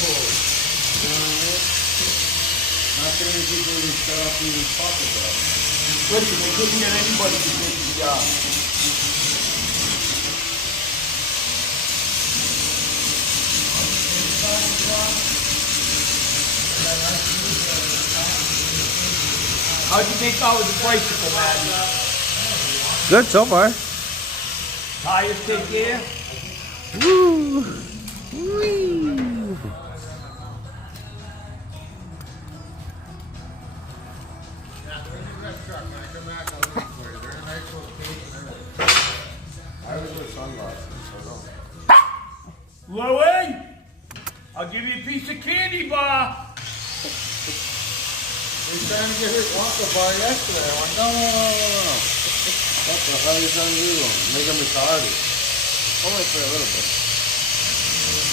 code. You know what I mean? Not too many people even shut up to even talk about it. Listen, they couldn't get anybody to take the job. How'd you make out with the bicycle, Maddie? Good so far. Tires take care? Woo! Whee! I was with sunglasses, so don't. Louie, I'll give you a piece of candy bar. He's trying to get his Wonka bar yesterday. I'm like, no. What the hell are you trying to do? Make him retarded. Only for a little bit.